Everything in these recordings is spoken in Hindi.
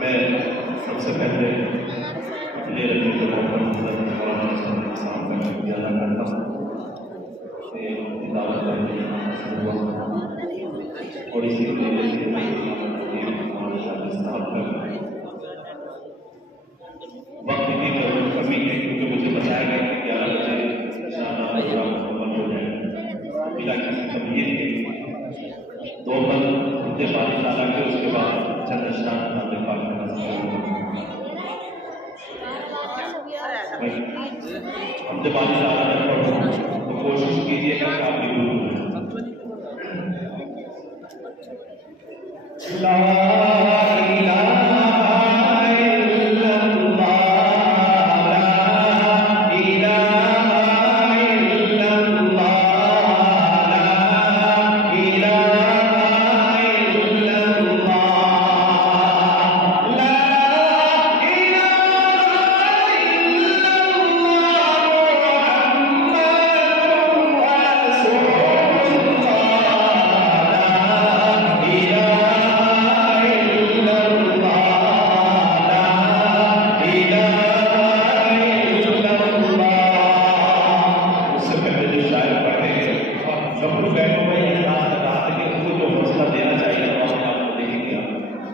मैं सबसे पहले अपने रफी को करता हूँ और इसी वक्त की कमी है क्योंकि मुझे बताया गया कि 11 बजे मुकम्मल हो जाएगा बिना किसी तबदील के। 2 बल हमने बारिश डाला के उसके बाद चंद अशरात हमने पाक करना हमने बारिश डाला तो कोशिश कीजिएगा कि आप भी दूर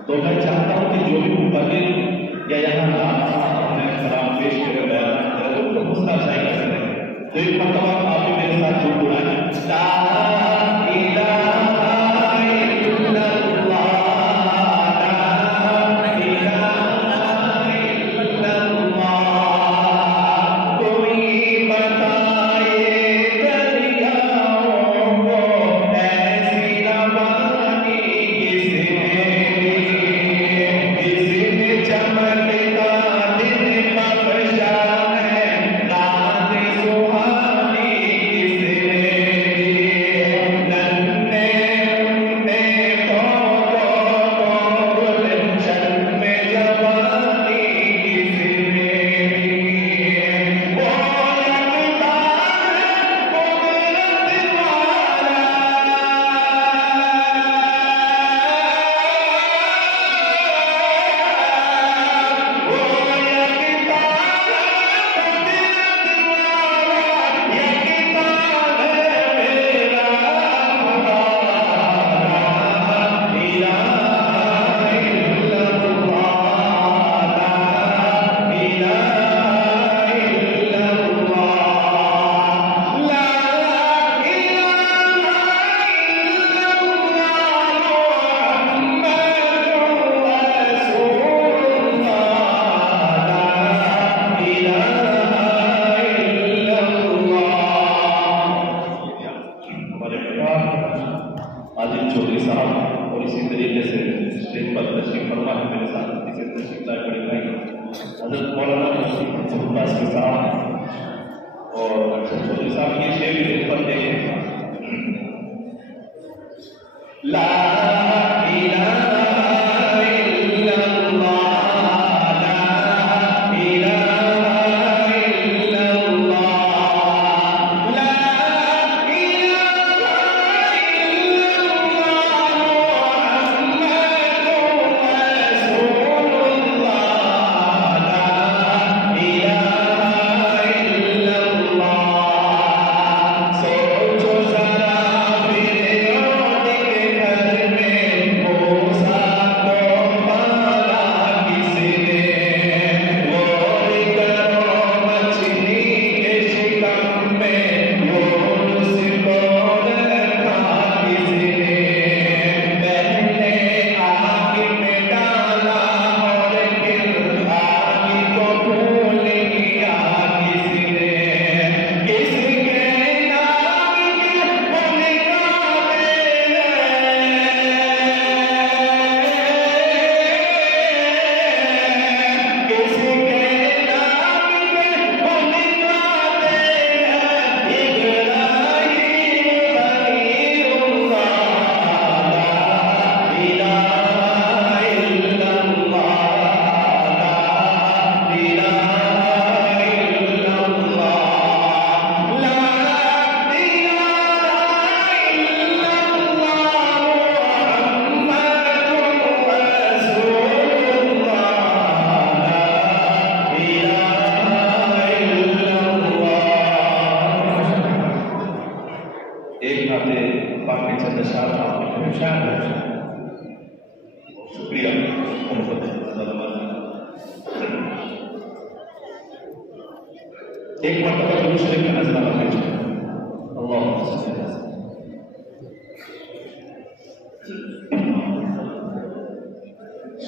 तो मैं चाहता हूँ कि जो भी मुकर्रिर या यहाँ सलाम पेश करे बयान करे उनको हौसला अफजाई कर सकते हैं। तो एक मरतबा आप भी मेरे साथ गुनगुनाएं चौधरी साहब और इसी तरीके से स्टेज पर तशरीफ फरमा है मेरे साथ इसी तशरीफ लाए बड़ी भाई हजरत मौलाना अब्बास के साहब और चौधरी साहब की शेर भी पर देखें ला में एक मरतबा दुरूद शरीफ का नज़राना भेजो। अल्लाह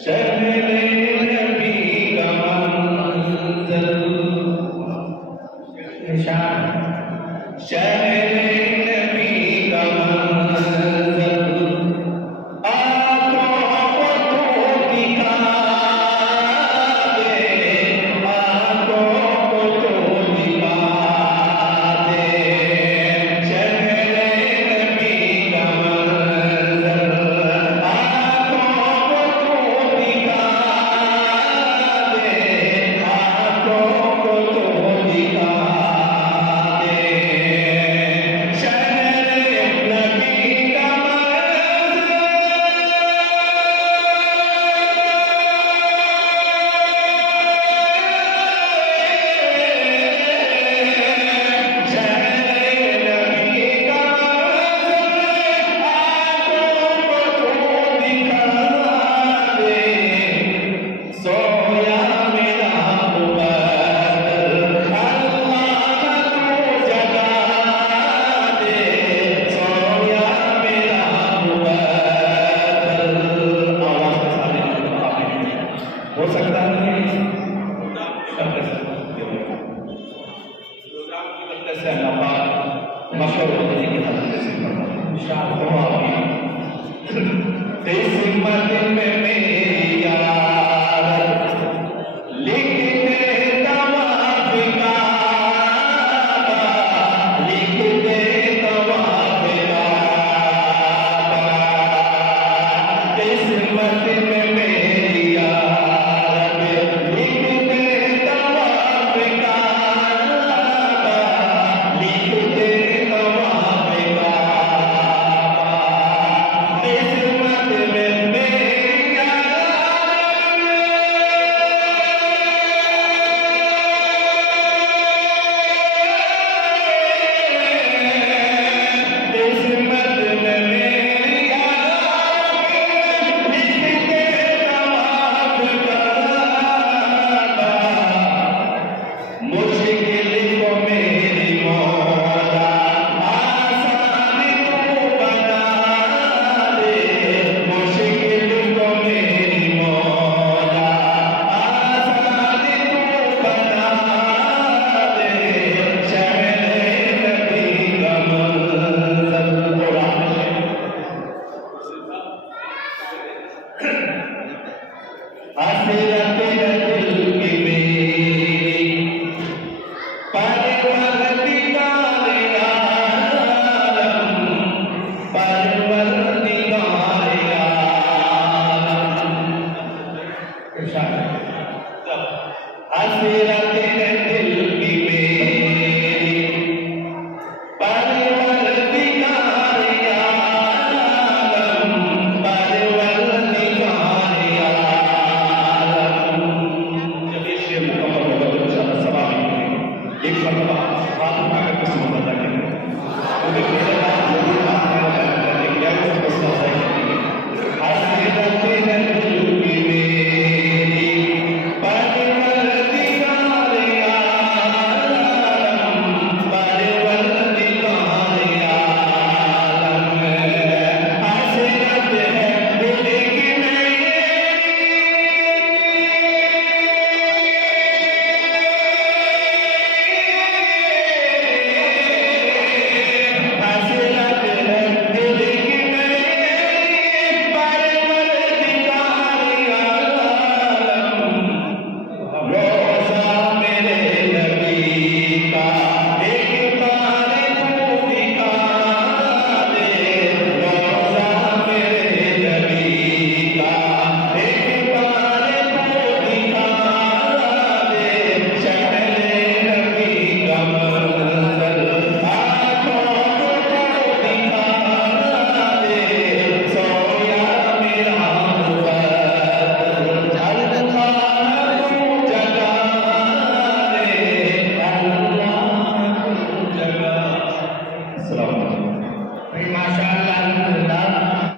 शहरे नबी का मंज़िल, शहरे नबी का मंज़िल, आँखों को तो दिखा दे, आँखों को तो दिखा दे, शहरे नबी का मंज़िल, आँखों को तो दिखा दे, आँखों को तो दिखा दे, शहरे नबी का सोया मेरा मुबद्दल, अल्लाह तू जगा दे, सोया मेरा मुबद्दल। आवाज़ के साथ हो सकता है से अल्लाह पाक मशहूर होने की तरफ से किस्मत में मेरी यार लिख दे तवाफ़ काबा, लिख दे तवाफ़ काबा, किस्मत में मेरी यार लिख दे तवाफ़ काबा, लिख दे तवाफ़ काबा, किस्मत में मेरी किस्मत में मेरी लिख दे तवाफ़ काबा, मुझको